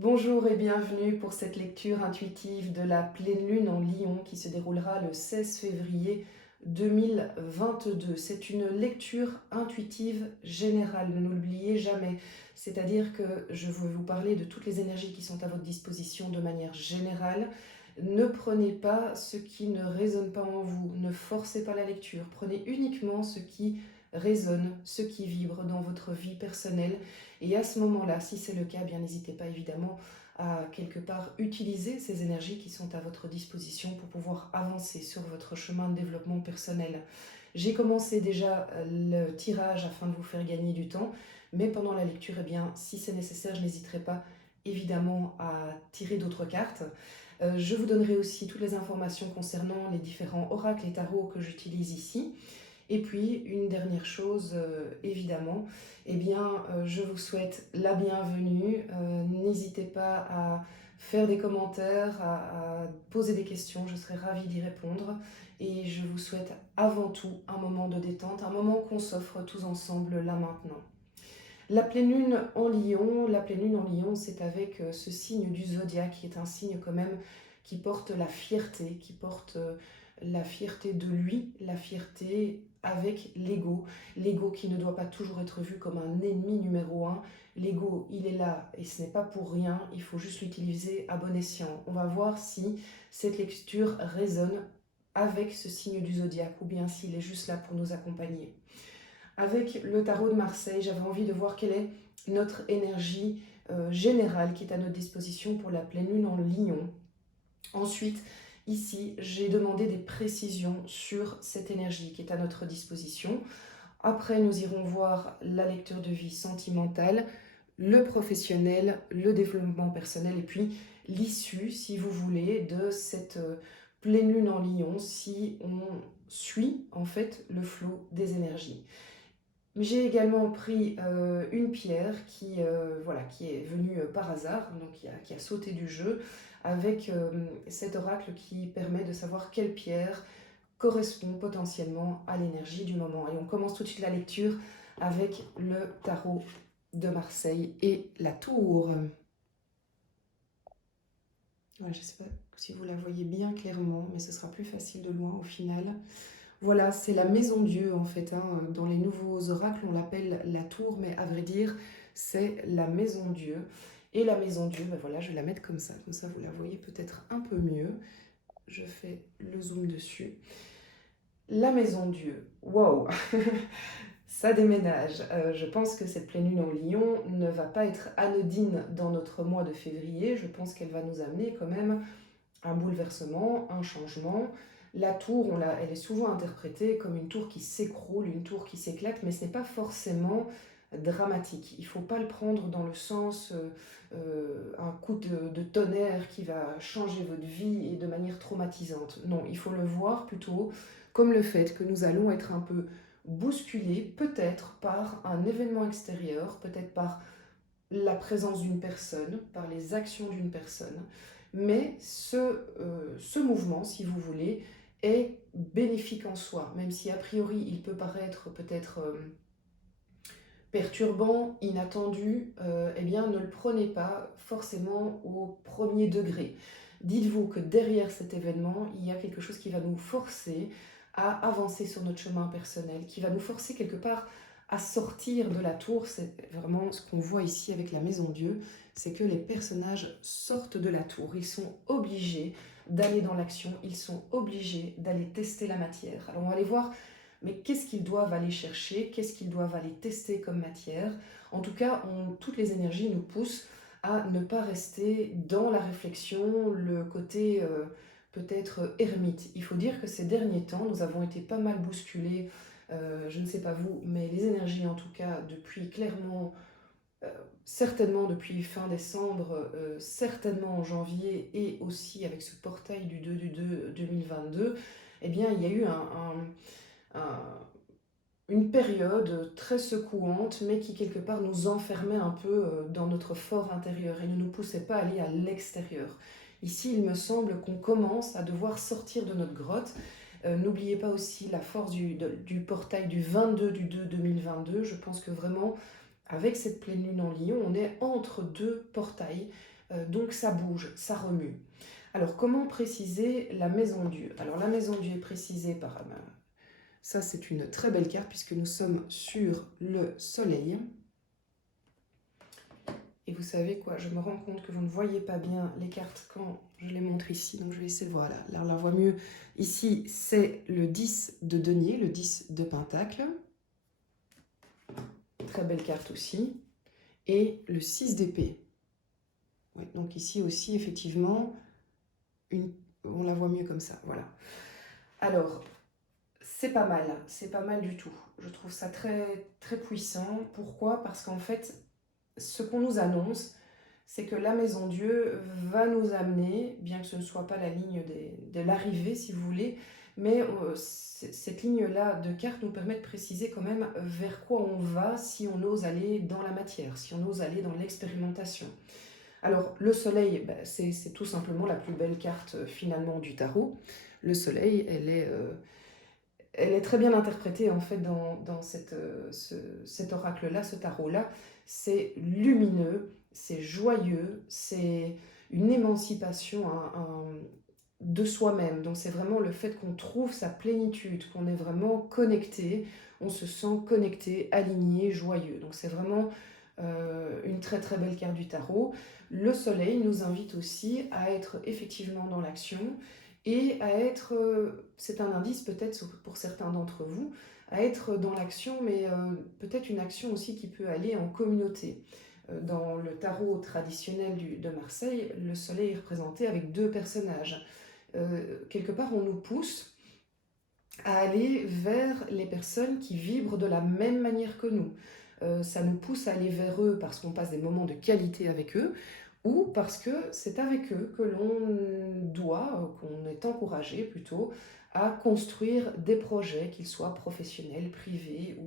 Bonjour et bienvenue pour cette lecture intuitive de la pleine lune en Lion qui se déroulera le 16 février 2022. C'est une lecture intuitive générale, ne l'oubliez jamais. C'est-à-dire que je vais vous parler de toutes les énergies qui sont à votre disposition de manière générale. Ne prenez pas ce qui ne résonne pas en vous, ne forcez pas la lecture, prenez uniquement ce qui résonne, ce qui vibre dans votre vie personnelle. Et à ce moment-là, si c'est le cas, bien n'hésitez pas évidemment à quelque part utiliser ces énergies qui sont à votre disposition pour pouvoir avancer sur votre chemin de développement personnel. J'ai commencé déjà le tirage afin de vous faire gagner du temps, mais pendant la lecture, eh bien, si c'est nécessaire, je n'hésiterai pas évidemment à tirer d'autres cartes. Je vous donnerai aussi toutes les informations concernant les différents oracles et tarots que j'utilise ici. Et puis, une dernière chose, évidemment, eh bien, je vous souhaite la bienvenue. N'hésitez pas à faire des commentaires, à poser des questions, je serai ravie d'y répondre. Et je vous souhaite avant tout un moment de détente, un moment qu'on s'offre tous ensemble là maintenant. La pleine lune en Lion, c'est avec ce signe du zodiaque qui est un signe quand même qui porte la fierté, qui porte la fierté de lui, la fierté avec l'ego. L'ego qui ne doit pas toujours être vu comme un ennemi numéro un. L'ego, il est là et ce n'est pas pour rien, il faut juste l'utiliser à bon escient. On va voir si cette lecture résonne avec ce signe du zodiaque ou bien s'il est juste là pour nous accompagner. Avec le tarot de Marseille, j'avais envie de voir quelle est notre énergie générale qui est à notre disposition pour la pleine lune en Lion. Ensuite, ici, j'ai demandé des précisions sur cette énergie qui est à notre disposition. Après, nous irons voir la lecture de vie sentimentale, le professionnel, le développement personnel et puis l'issue, si vous voulez, de cette pleine lune en Lion, si on suit en fait le flot des énergies. J'ai également pris une pierre voilà, qui est venue par hasard, donc qui a sauté du jeu, avec cet oracle qui permet de savoir quelle pierre correspond potentiellement à l'énergie du moment. Et on commence tout de suite la lecture avec le tarot de Marseille et la tour. Ouais, je ne sais pas si vous la voyez bien clairement, mais ce sera plus facile de loin au final. Voilà, c'est la maison Dieu en fait, hein. Dans les nouveaux oracles, on l'appelle la tour, mais à vrai dire, c'est la maison Dieu. Et la maison Dieu, ben voilà, je vais la mettre comme ça vous la voyez peut-être un peu mieux. Je fais le zoom dessus. La maison Dieu, wow, ça déménage. Je pense que cette pleine lune en Lion ne va pas être anodine dans notre mois de février. Je pense qu'elle va nous amener quand même un bouleversement, un changement. La tour, elle est souvent interprétée comme une tour qui s'écroule, une tour qui s'éclate, mais ce n'est pas forcément dramatique. Il ne faut pas le prendre dans le sens un coup de tonnerre qui va changer votre vie et de manière traumatisante. Non, il faut le voir plutôt comme le fait que nous allons être un peu bousculés, peut-être par un événement extérieur, peut-être par la présence d'une personne, par les actions d'une personne. Mais ce mouvement, si vous voulez, est bénéfique en soi, même si a priori il peut paraître peut-être perturbant, inattendu, eh bien ne le prenez pas forcément au premier degré. Dites-vous que derrière cet événement, il y a quelque chose qui va nous forcer à avancer sur notre chemin personnel, qui va nous forcer quelque part à sortir de la tour. C'est vraiment ce qu'on voit ici avec la Maison Dieu, c'est que les personnages sortent de la tour. Ils sont obligés d'aller dans l'action, ils sont obligés d'aller tester la matière. Alors on va aller voir mais qu'est-ce qu'ils doivent aller chercher, qu'est-ce qu'ils doivent aller tester comme matière. En tout cas, toutes les énergies nous poussent à ne pas rester dans la réflexion, le côté peut-être ermite. Il faut dire que ces derniers temps, nous avons été pas mal bousculés, je ne sais pas vous, mais les énergies en tout cas, depuis clairement, euh, certainement depuis fin décembre, certainement en janvier et aussi avec ce portail du 2 du 2 2022, eh bien il y a eu un- une période très secouante, mais qui quelque part nous enfermait un peu dans notre fort intérieur et ne nous poussait pas à aller à l'extérieur. Ici, il me semble qu'on commence à devoir sortir de notre grotte. N'oubliez pas aussi la force du portail du 22 du 2 2022. Je pense que vraiment, avec cette pleine lune en Lion, on est entre deux portails. donc ça bouge, ça remue. Alors comment préciser la maison Dieu? Alors la maison Dieu est précisée par... ça c'est une très belle carte puisque nous sommes sur le soleil. Et vous savez quoi, je me rends compte que vous ne voyez pas bien les cartes quand je les montre ici. Donc je vais essayer de voir là. Là, on la voit mieux. Ici, c'est le 10 de denier, le 10 de pentacle. Très belle carte aussi. Et le 6 d'épée. Ouais, donc ici aussi, effectivement, on la voit mieux comme ça. Voilà. Alors, c'est pas mal du tout. Je trouve ça très, très puissant. Pourquoi? Parce qu'en fait, ce qu'on nous annonce, c'est que la maison Dieu va nous amener, bien que ce ne soit pas la ligne de l'arrivée, si vous voulez, mais cette ligne-là de carte nous permet de préciser quand même vers quoi on va si on ose aller dans la matière, si on ose aller dans l'expérimentation. Alors, le soleil, c'est tout simplement la plus belle carte finalement du tarot. Le soleil, elle est très bien interprétée en fait dans cet oracle-là, ce tarot-là. C'est lumineux, c'est joyeux, c'est une émancipation de soi-même. Donc c'est vraiment le fait qu'on trouve sa plénitude, qu'on est vraiment connecté, on se sent connecté, aligné, joyeux. Donc c'est vraiment une très très belle carte du tarot. Le soleil nous invite aussi à être effectivement dans l'action et à être, c'est un indice peut-être pour certains d'entre vous, à être dans l'action, mais peut-être une action aussi qui peut aller en communauté. Dans le tarot traditionnel de Marseille, le soleil est représenté avec deux personnages. Quelque part, on nous pousse à aller vers les personnes qui vibrent de la même manière que nous. Ça nous pousse à aller vers eux parce qu'on passe des moments de qualité avec eux, ou parce que c'est avec eux que l'on doit, qu'on est encouragé plutôt, à construire des projets, qu'ils soient professionnels, privés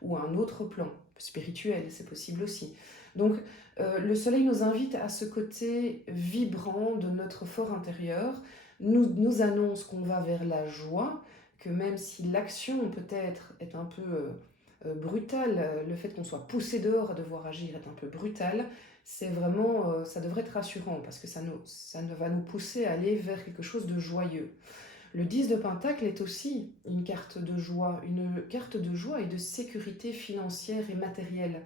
ou à un autre plan, spirituel, c'est possible aussi. Donc le soleil nous invite à ce côté vibrant de notre fort intérieur, nous annonce qu'on va vers la joie, que même si l'action peut-être est un peu brutale, le fait qu'on soit poussé dehors à devoir agir est un peu brutal, c'est vraiment, ça devrait être rassurant parce que ça va nous pousser à aller vers quelque chose de joyeux. Le 10 de Pentacle est aussi une carte de joie et de sécurité financière et matérielle.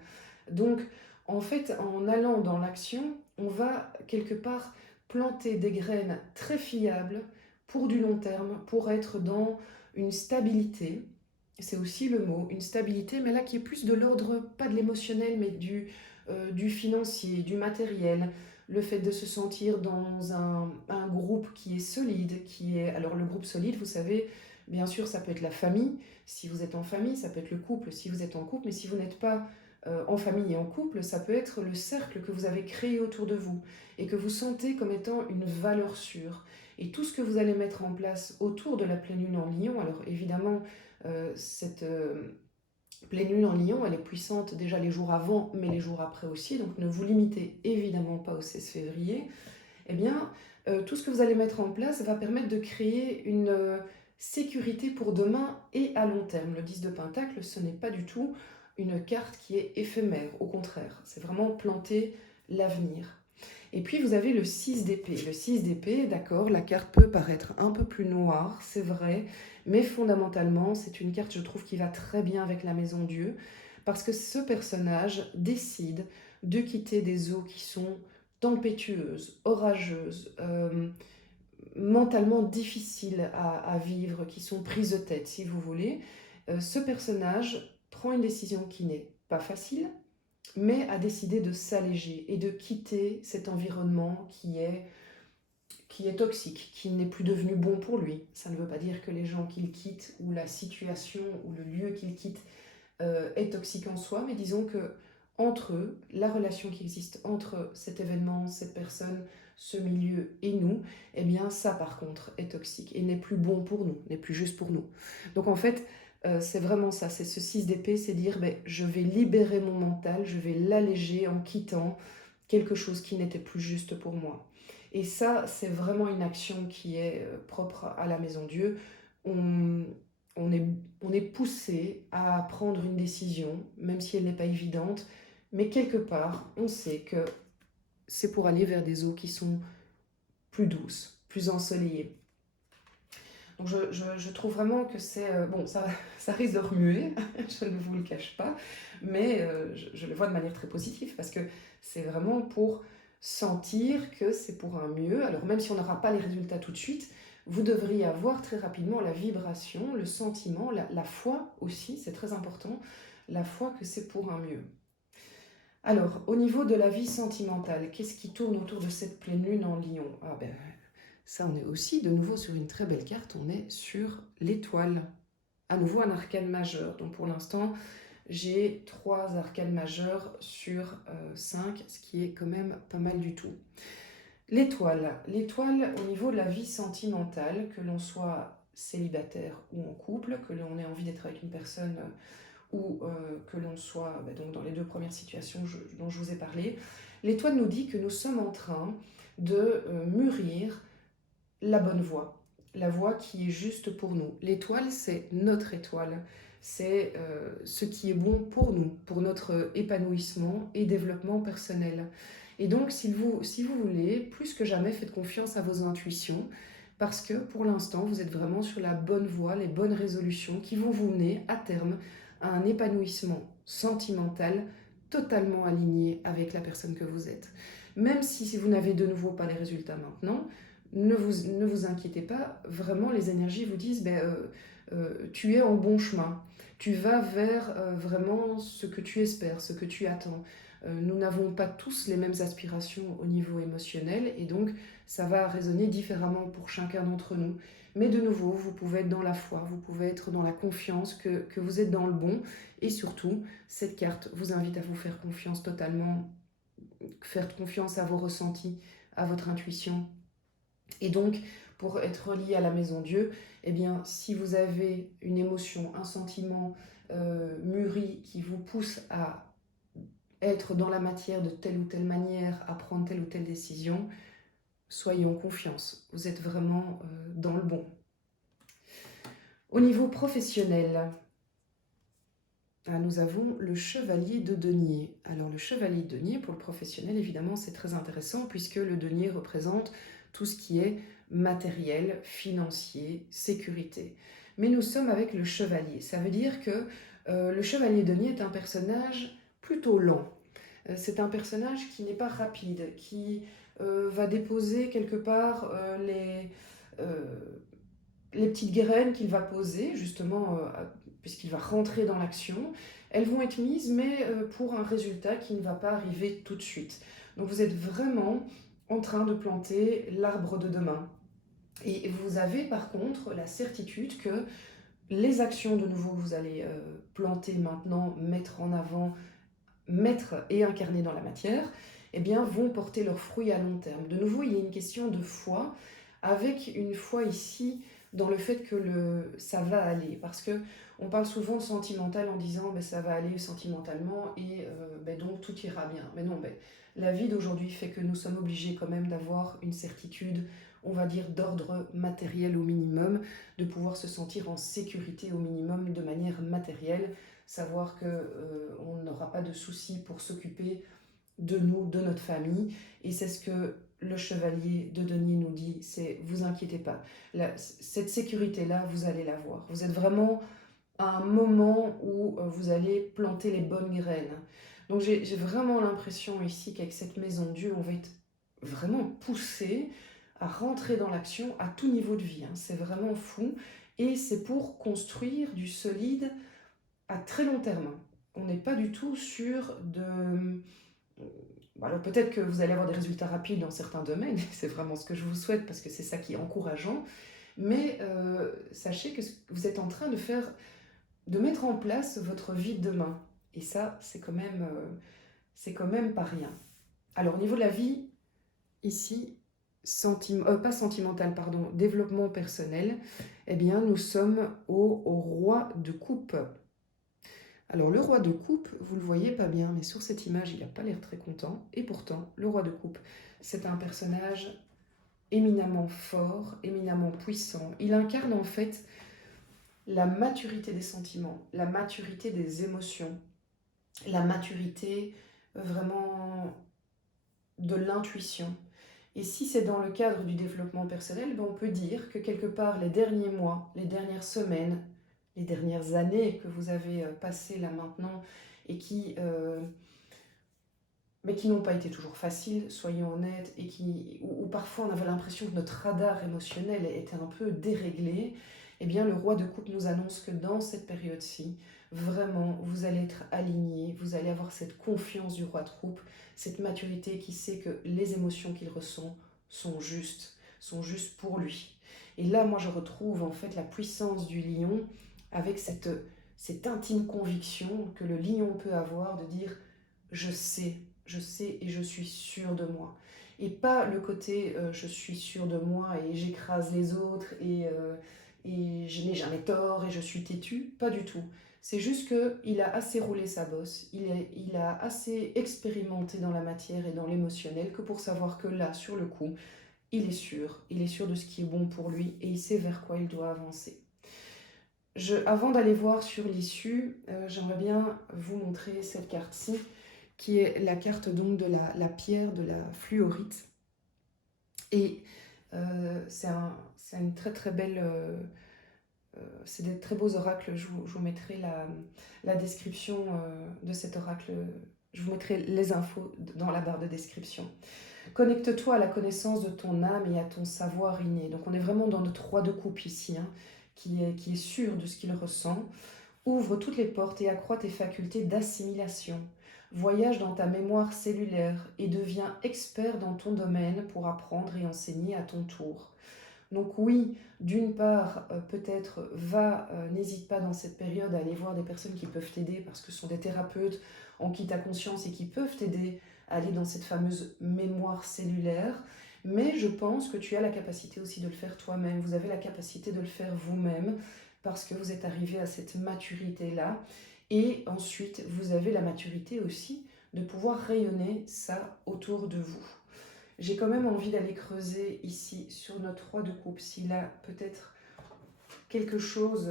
Donc, en fait, en allant dans l'action, on va quelque part planter des graines très fiables pour du long terme, pour être dans une stabilité. C'est aussi le mot, une stabilité, mais là qui est plus de l'ordre, pas de l'émotionnel, mais du financier, du matériel, le fait de se sentir dans un groupe qui est solide, Alors le groupe solide, vous savez, bien sûr, ça peut être la famille, si vous êtes en famille, ça peut être le couple, si vous êtes en couple, mais si vous n'êtes pas en famille et en couple, ça peut être le cercle que vous avez créé autour de vous et que vous sentez comme étant une valeur sûre. Et tout ce que vous allez mettre en place autour de la pleine lune en Lion, alors évidemment, cette pleine lune en Lion, elle est puissante déjà les jours avant, mais les jours après aussi, donc ne vous limitez évidemment pas au 16 février. Eh bien, tout ce que vous allez mettre en place va permettre de créer une sécurité pour demain et à long terme. Le 10 de Pentacle, ce n'est pas du tout une carte qui est éphémère, au contraire, c'est vraiment planter l'avenir. Et puis vous avez le 6 d'épée. Le 6 d'épée, d'accord, la carte peut paraître un peu plus noire, c'est vrai, mais fondamentalement, c'est une carte, je trouve, qui va très bien avec la maison Dieu, parce que ce personnage décide de quitter des eaux qui sont tempétueuses, orageuses, mentalement difficiles à vivre, qui sont prises de tête, si vous voulez. Ce personnage prend une décision qui n'est pas facile, mais a décidé de s'alléger et de quitter cet environnement qui est toxique, qui n'est plus devenu bon pour lui. Ça ne veut pas dire que les gens qu'il quitte ou la situation ou le lieu qu'il quitte est toxique en soi, mais disons que entre eux, la relation qui existe entre cet événement, cette personne, ce milieu et nous, eh bien ça par contre est toxique et n'est plus bon pour nous, n'est plus juste pour nous. Donc en fait, c'est vraiment ça, c'est ce 6 d'épée, c'est dire ben, je vais libérer mon mental, je vais l'alléger en quittant quelque chose qui n'était plus juste pour moi. Et ça, c'est vraiment une action qui est propre à la Maison Dieu. On, on est, on est poussé à prendre une décision, même si elle n'est pas évidente, mais quelque part, on sait que c'est pour aller vers des eaux qui sont plus douces, plus ensoleillées. Donc je trouve vraiment que c'est... bon, ça risque de remuer, je ne vous le cache pas, mais je le vois de manière très positive parce que c'est vraiment pour sentir que c'est pour un mieux. Alors même si on n'aura pas les résultats tout de suite, vous devriez avoir très rapidement la vibration, le sentiment, la foi aussi, c'est très important, la foi que c'est pour un mieux. Alors, au niveau de la vie sentimentale, qu'est-ce qui tourne autour de cette pleine lune en Lion? Ah ben, ça, on est aussi de nouveau sur une très belle carte, on est sur l'étoile. À nouveau un arcane majeur. Donc pour l'instant, j'ai 3 arcanes majeurs sur 5, ce qui est quand même pas mal du tout. L'étoile. L'étoile au niveau de la vie sentimentale, que l'on soit célibataire ou en couple, que l'on ait envie d'être avec une personne ou que l'on soit donc dans les 2 premières situations dont je vous ai parlé, l'étoile nous dit que nous sommes en train de mûrir la bonne voie, la voie qui est juste pour nous. L'étoile, c'est notre étoile, c'est ce qui est bon pour nous, pour notre épanouissement et développement personnel. Et donc, si vous voulez, plus que jamais, faites confiance à vos intuitions, parce que pour l'instant, vous êtes vraiment sur la bonne voie, les bonnes résolutions qui vont vous mener à terme à un épanouissement sentimental totalement aligné avec la personne que vous êtes. Même si vous n'avez de nouveau pas les résultats maintenant, ne vous inquiétez pas, vraiment les énergies vous disent tu es en bon chemin, tu vas vers vraiment ce que tu espères, ce que tu attends. Nous n'avons pas tous les mêmes aspirations au niveau émotionnel et donc ça va résonner différemment pour chacun d'entre nous. Mais de nouveau, vous pouvez être dans la foi, vous pouvez être dans la confiance que vous êtes dans le bon et surtout, cette carte vous invite à vous faire confiance totalement, faire confiance à vos ressentis, à votre intuition. Et donc, pour être relié à la maison Dieu, eh bien, si vous avez une émotion, un sentiment mûri qui vous pousse à être dans la matière de telle ou telle manière, à prendre telle ou telle décision, soyez en confiance. Vous êtes vraiment dans le bon. Au niveau professionnel, nous avons le chevalier de denier. Alors le chevalier de denier, pour le professionnel, évidemment, c'est très intéressant puisque le denier représente tout ce qui est matériel, financier, sécurité. Mais nous sommes avec le chevalier. Ça veut dire que le chevalier de denier est un personnage plutôt lent. C'est un personnage qui n'est pas rapide, qui va déposer quelque part les petites graines qu'il va poser, justement, puisqu'il va rentrer dans l'action. Elles vont être mises, mais pour un résultat qui ne va pas arriver tout de suite. Donc vous êtes vraiment en train de planter l'arbre de demain. Et vous avez par contre la certitude que les actions de nouveau que vous allez planter maintenant, mettre en avant, mettre et incarner dans la matière, eh bien, vont porter leurs fruits à long terme. De nouveau, il y a une question de foi, avec une foi ici dans le fait que ça va aller. Parce que on parle souvent de sentimental en disant ça va aller sentimentalement et donc tout ira bien. Mais non, la vie d'aujourd'hui fait que nous sommes obligés quand même d'avoir une certitude, on va dire d'ordre matériel au minimum, de pouvoir se sentir en sécurité au minimum de manière matérielle, savoir qu'on n'aura pas de soucis pour s'occuper de nous, de notre famille. Et c'est ce que le chevalier de denier nous dit, c'est vous inquiétez pas. Cette sécurité-là, vous allez l'avoir. Vous êtes vraiment à un moment où vous allez planter les bonnes graines. Donc j'ai vraiment l'impression ici qu'avec cette maison Dieu, on va être vraiment poussé à rentrer dans l'action à tout niveau de vie. C'est vraiment fou. Et c'est pour construire du solide à très long terme. On n'est pas du tout sur de... Alors peut-être que vous allez avoir des résultats rapides dans certains domaines, c'est vraiment ce que je vous souhaite parce que c'est ça qui est encourageant, mais sachez que vous êtes en train de mettre en place votre vie de demain. Et ça, c'est quand même pas rien. Alors au niveau de la vie, ici, pas sentimental, pardon, développement personnel, eh bien nous sommes au roi de coupe. Alors le roi de coupe, vous ne le voyez pas bien, mais sur cette image, il n'a pas l'air très content. Et pourtant, le roi de coupe, c'est un personnage éminemment fort, éminemment puissant. Il incarne en fait la maturité des sentiments, la maturité des émotions, la maturité vraiment de l'intuition. Et si c'est dans le cadre du développement personnel, ben on peut dire que quelque part les derniers mois, les dernières semaines, les dernières années que vous avez passées là maintenant et mais qui n'ont pas été toujours faciles, soyons honnêtes, et où parfois on avait l'impression que notre radar émotionnel était un peu déréglé, eh bien le roi de coupe nous annonce que dans cette période-ci, vraiment, vous allez être aligné, vous allez avoir cette confiance du roi de coupe, cette maturité qui sait que les émotions qu'il ressent sont justes pour lui. Et là, moi, je retrouve en fait la puissance du lion avec cette intime conviction que le lion peut avoir de dire je sais, je sais et je suis sûre de moi. Et pas le côté je suis sûre de moi et j'écrase les autres et je n'ai jamais tort et je suis têtu. Pas du tout. C'est juste qu'il a assez roulé sa bosse, il a assez expérimenté dans la matière et dans l'émotionnel que pour savoir que là, sur le coup, il est sûr de ce qui est bon pour lui et il sait vers quoi il doit avancer. Avant d'aller voir sur l'issue, j'aimerais bien vous montrer cette carte-ci qui est la carte donc de la pierre de la fluorite. Et c'est une très très belle... c'est des très beaux oracles, je vous mettrai la description de cet oracle, je vous mettrai les infos dans la barre de description. Connecte-toi à la connaissance de ton âme et à ton savoir inné. Donc on est vraiment dans notre roi de coupe ici, hein, qui est sûr de ce qu'il ressent. Ouvre toutes les portes et accroît tes facultés d'assimilation. Voyage dans ta mémoire cellulaire et deviens expert dans ton domaine pour apprendre et enseigner à ton tour. Donc oui, d'une part, peut-être n'hésite pas dans cette période à aller voir des personnes qui peuvent t'aider parce que ce sont des thérapeutes en qui tu as conscience et qui peuvent t'aider à aller dans cette fameuse mémoire cellulaire. Mais je pense que tu as la capacité aussi de le faire toi-même. Vous avez la capacité de le faire vous-même parce que vous êtes arrivé à cette maturité-là. Et ensuite, vous avez la maturité aussi de pouvoir rayonner ça autour de vous. J'ai quand même envie d'aller creuser ici sur notre roi de coupe, s'il a peut-être quelque chose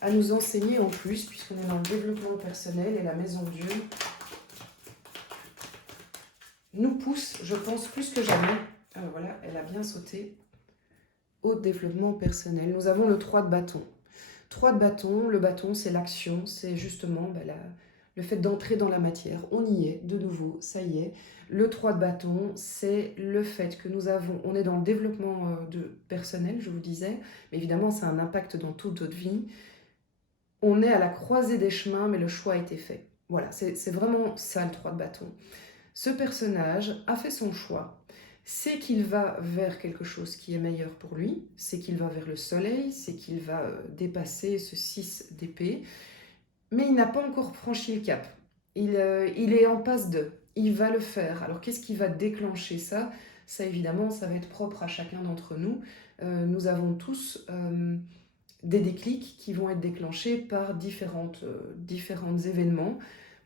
à nous enseigner en plus, puisqu'on est dans le développement personnel et la maison Dieu nous pousse, je pense, plus que jamais. Alors voilà, elle a bien sauté au développement personnel. Nous avons le 3 de bâton. 3 de bâton, le bâton c'est l'action, c'est justement le fait d'entrer dans la matière. On y est, de nouveau, ça y est. Le 3 de bâton, c'est le fait que on est dans le développement personnel, je vous disais, mais évidemment ça a un impact dans toute notre vie. On est à la croisée des chemins, mais le choix a été fait. Voilà, c'est vraiment ça le 3 de bâton. Ce personnage a fait son choix. C'est qu'il va vers quelque chose qui est meilleur pour lui, c'est qu'il va vers le soleil, c'est qu'il va dépasser ce 6 d'épée, mais il n'a pas encore franchi le cap. Il est en passe de. Il va le faire. Alors qu'est-ce qui va déclencher ça? Ça évidemment, ça va être propre à chacun d'entre nous. Nous avons tous des déclics qui vont être déclenchés par différents événements.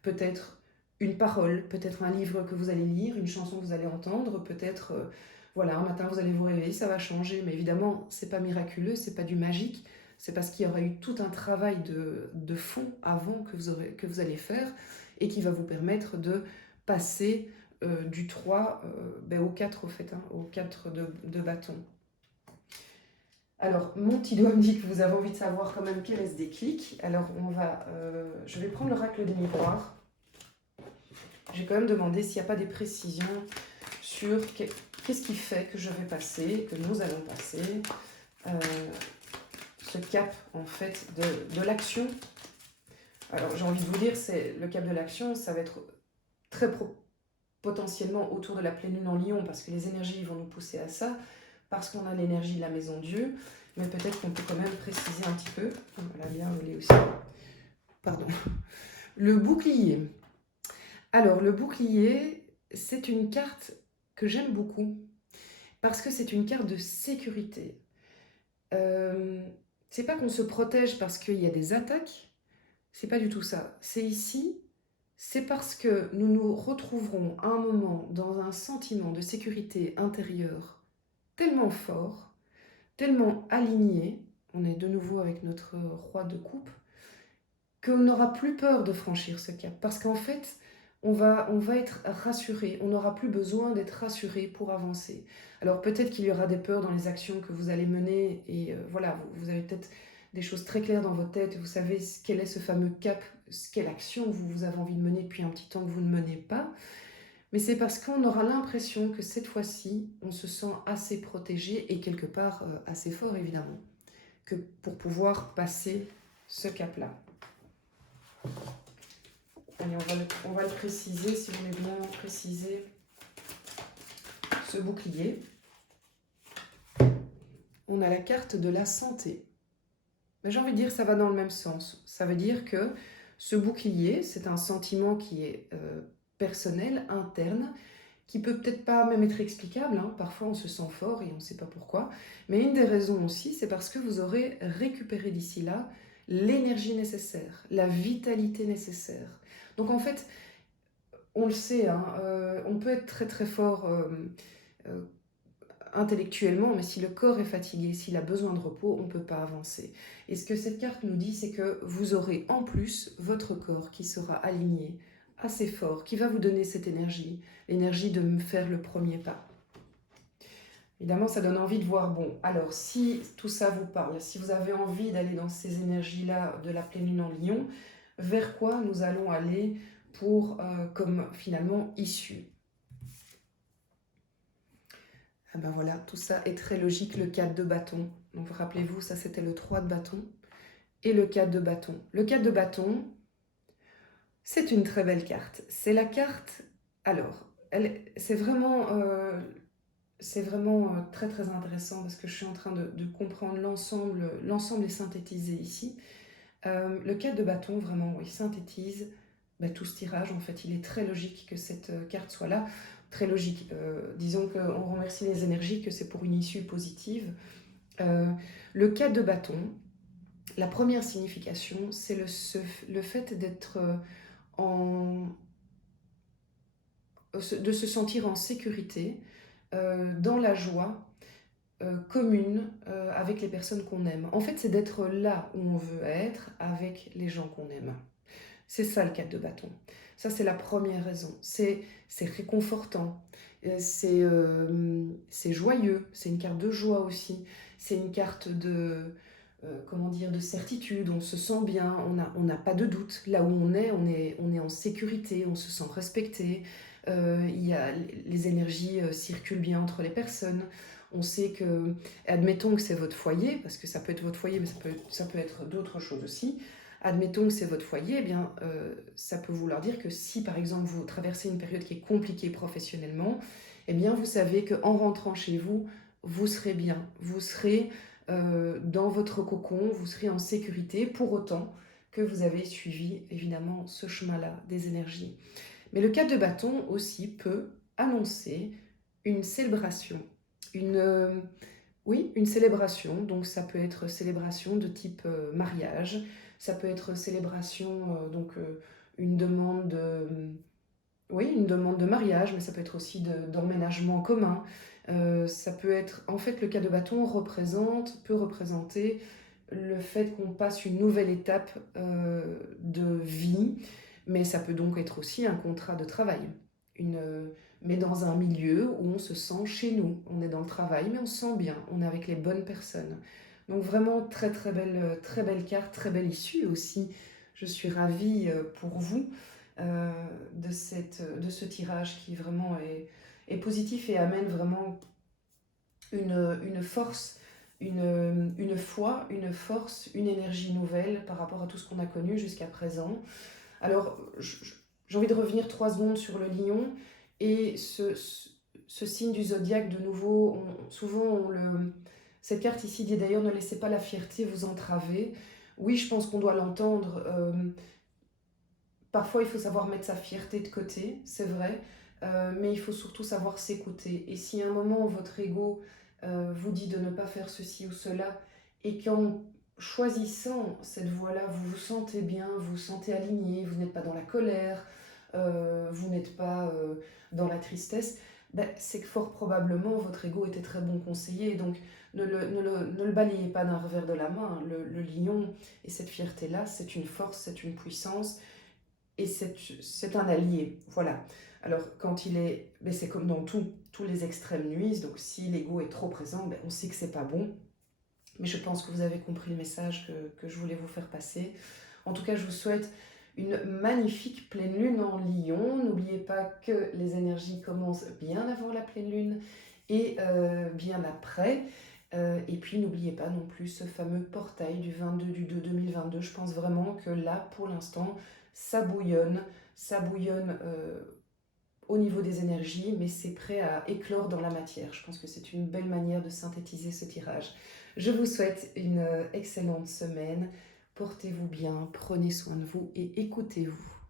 Peut-être une parole, peut-être un livre que vous allez lire, une chanson que vous allez entendre, peut-être voilà, un matin vous allez vous réveiller, ça va changer. Mais évidemment, c'est pas miraculeux, c'est pas du magique. C'est parce qu'il y aura eu tout un travail de fond avant que vous allez faire et qui va vous permettre de passer du 3 au 4 au fait, hein, au 4 de bâton. Alors, mon petit doigt me dit que vous avez envie de savoir quand même quel est ce déclic. Alors, je vais prendre l'oracle des miroirs. J'ai quand même demandé s'il n'y a pas des précisions sur qu'est-ce qui fait que je vais passer, que nous allons passer ce cap en fait de l'action. Alors, j'ai envie de vous dire, c'est le cap de l'action, ça va être très potentiellement autour de la pleine lune en Lion parce que les énergies vont nous pousser à ça, parce qu'on a l'énergie de la maison Dieu, mais peut-être qu'on peut quand même préciser un petit peu. Voilà, bien roulé aussi. Pardon. Le bouclier. Alors, le bouclier, c'est une carte que j'aime beaucoup parce que c'est une carte de sécurité. C'est pas qu'on se protège parce qu'il y a des attaques, c'est pas du tout ça. C'est ici, c'est parce que nous nous retrouverons à un moment dans un sentiment de sécurité intérieure tellement fort, tellement aligné, on est de nouveau avec notre roi de coupe, qu'on n'aura plus peur de franchir ce cap. Parce qu'en fait, on va être rassuré, on n'aura plus besoin d'être rassuré pour avancer. Alors peut-être qu'il y aura des peurs dans les actions que vous allez mener et voilà, vous avez peut-être des choses très claires dans votre tête, vous savez quel est ce fameux cap, quelle action vous avez envie de mener depuis un petit temps que vous ne menez pas, mais c'est parce qu'on aura l'impression que cette fois-ci, on se sent assez protégé et quelque part assez fort évidemment, que pour pouvoir passer ce cap-là. Allez, on va le préciser, si vous voulez bien préciser ce bouclier. On a la carte de la santé. Mais j'ai envie de dire que ça va dans le même sens. Ça veut dire que ce bouclier, c'est un sentiment qui est personnel, interne, qui peut peut-être pas même être explicable. Hein. Parfois, on se sent fort et on ne sait pas pourquoi. Mais une des raisons aussi, c'est parce que vous aurez récupéré d'ici là l'énergie nécessaire, la vitalité nécessaire. Donc en fait, on le sait, hein, on peut être très très fort euh, intellectuellement, mais si le corps est fatigué, s'il a besoin de repos, on ne peut pas avancer. Et ce que cette carte nous dit, c'est que vous aurez en plus votre corps qui sera aligné, assez fort, qui va vous donner cette énergie, l'énergie de me faire le premier pas. Évidemment, ça donne envie de voir, bon, alors si tout ça vous parle, si vous avez envie d'aller dans ces énergies-là de la pleine lune en Lion, vers quoi nous allons aller pour, comme finalement, issue. Ah ben voilà, tout ça est très logique, le 4 de bâton. Donc rappelez-vous, ça c'était le 3 de bâton et le 4 de bâton. Le 4 de bâton, c'est une très belle carte. C'est la carte, alors, c'est vraiment très très intéressant parce que je suis en train de comprendre l'ensemble, l'ensemble est synthétisé ici. Le 4 de bâton, vraiment, il synthétise tout ce tirage. En fait, il est très logique que cette carte soit là. Très logique. Disons qu'on remercie les énergies, que c'est pour une issue positive. Le 4 de bâton, la première signification, c'est le fait d'être de se sentir en sécurité, dans la joie, commune avec les personnes qu'on aime. En fait, c'est d'être là où on veut être avec les gens qu'on aime. C'est ça le 4 de bâton. Ça, c'est la première raison. C'est réconfortant, c'est joyeux, c'est une carte de joie aussi, c'est une carte de, comment dire, de certitude, on se sent bien, on n'a pas de doute. Là où on est en sécurité, on se sent respecté, les énergies circulent bien entre les personnes. On sait que, admettons que c'est votre foyer, parce que ça peut être votre foyer, mais ça peut être d'autres choses aussi. Admettons que c'est votre foyer, eh bien, ça peut vouloir dire que si, par exemple, vous traversez une période qui est compliquée professionnellement, eh bien, vous savez qu'en rentrant chez vous, vous serez bien, vous serez dans votre cocon, vous serez en sécurité, pour autant que vous avez suivi, évidemment, ce chemin-là des énergies. Mais le 4 de bâton aussi peut annoncer une célébration, oui, une célébration. Donc ça peut être célébration de type mariage, ça peut être célébration, une demande de, oui, une demande de mariage, mais ça peut être aussi d'emménagement commun. Ça peut être, en fait, le 4 de bâton peut représenter le fait qu'on passe une nouvelle étape de vie, mais ça peut donc être aussi un contrat de travail. Mais dans un milieu où on se sent chez nous. On est dans le travail, mais on se sent bien, on est avec les bonnes personnes. Donc vraiment très belle carte, très belle issue aussi. Je suis ravie pour vous de ce tirage qui vraiment est positif et amène vraiment une force, une foi, une force, une énergie nouvelle par rapport à tout ce qu'on a connu jusqu'à présent. Alors, j'ai envie de revenir 3 secondes sur le lion et ce signe du zodiaque de nouveau. Cette carte ici dit d'ailleurs ne laissez pas la fierté vous entraver. Oui, je pense qu'on doit l'entendre. Parfois, il faut savoir mettre sa fierté de côté, c'est vrai, mais il faut surtout savoir s'écouter. Et si à un moment votre ego vous dit de ne pas faire ceci ou cela, et qu'en choisissant cette voie-là, vous vous sentez bien, vous vous sentez aligné, vous n'êtes pas dans la colère, vous n'êtes pas dans la tristesse, c'est que fort probablement votre ego était très bon conseiller. Donc ne le balayez pas d'un revers de la main. Le lion et cette fierté-là, c'est une force, c'est une puissance. et c'est un allié, voilà. Alors quand il est, mais c'est comme dans tout, tous les extrêmes nuisent, donc si l'ego est trop présent, ben, on sait que c'est pas bon. Mais je pense que vous avez compris le message que je voulais vous faire passer. En tout cas, je vous souhaite une magnifique pleine lune en Lion. N'oubliez pas que les énergies commencent bien avant la pleine lune et bien après. Et puis n'oubliez pas non plus ce fameux portail du 22 du 2 2022. Je pense vraiment que là, pour l'instant, ça bouillonne au niveau des énergies, mais c'est prêt à éclore dans la matière. Je pense que c'est une belle manière de synthétiser ce tirage. Je vous souhaite une excellente semaine. Portez-vous bien, prenez soin de vous et écoutez-vous.